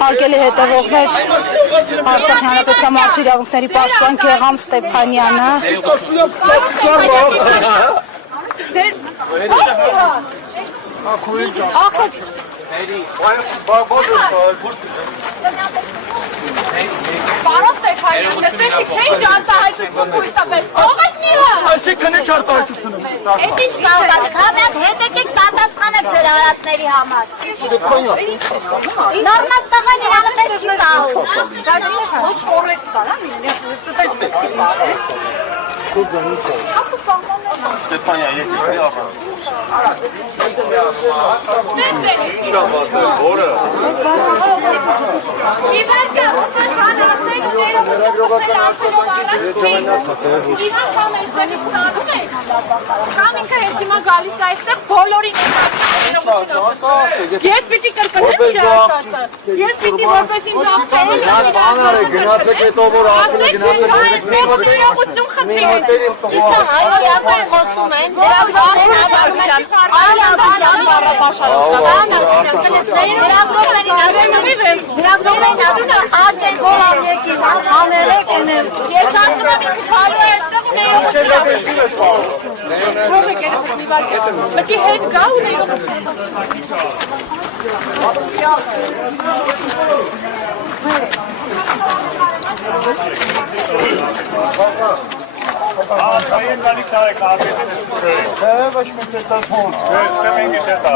Հարգելի հետևողներ, Արցախ հանրապետության մարդու իրավունքների պաշտպան Գեգամ Ստեփանյանը Պարոն Ստեփանյան, լսեցիք չէ ինչ արտահայտություն ցույց տվել, ո՞վ է միա։ Այսինքն քննի արտահայտությունը։ Էդ ինչ կարող է, հավաք հետեքեք պատասխանեք ձեր արածների համար։ Նորմալ տղան իրանը պես չի տահում։ Բայց ինչ ոչ կորեկտ տարա, Ստեփանյան, եկեք առանց։ Քանիքը հիմա գալիս է այստեղ բոլորին ես պիտի կրկնեմ իրար ասածը ես պիտի որպես ինձ աղբերի Գնացեք հետո որ ասել գնացեք իրողություն խնդրեք իսա հայրիական խոսում են Դրագրողներին ասում են ատեն գոլավ եկիր, աներեք էնել Ես ասում եմ ինձ քալու է այստեղ ու ներողություն Մտի հետ գա ու ներողություն Կային գալիս արեք աղետին ես կուրեք։ ոչ մեկ հետա փոն։ Վերստեմ ինգիս հետա։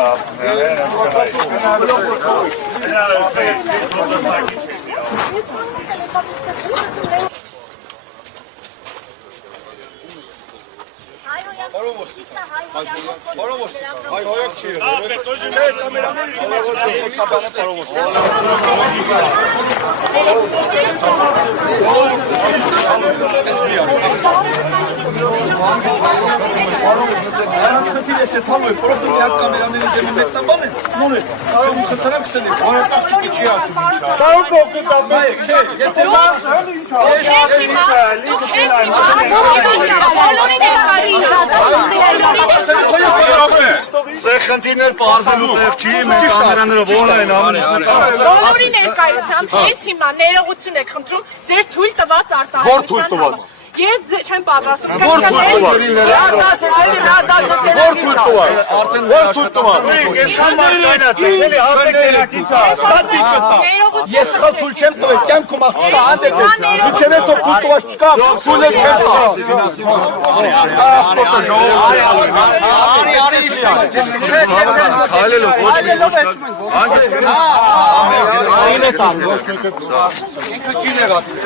Խնդիրներ պարզելու տեղ չի, մեր կամերաները ո՞ր են ամենից Բոլորի ներկայությամբ հենց հիմա ներողություն եք խնդրում ձեր թույլ տված արտահայտության համար Ես չեմ պատրաստում Ո՞ր թույլ Ես խալ թույլ չեմ տվել, կյանքում աղջկա անդեք ես, միջև ես ով թույլ տված չկա, թույլ եմ չեմ տված։ Այլելով ոչ մի ոչ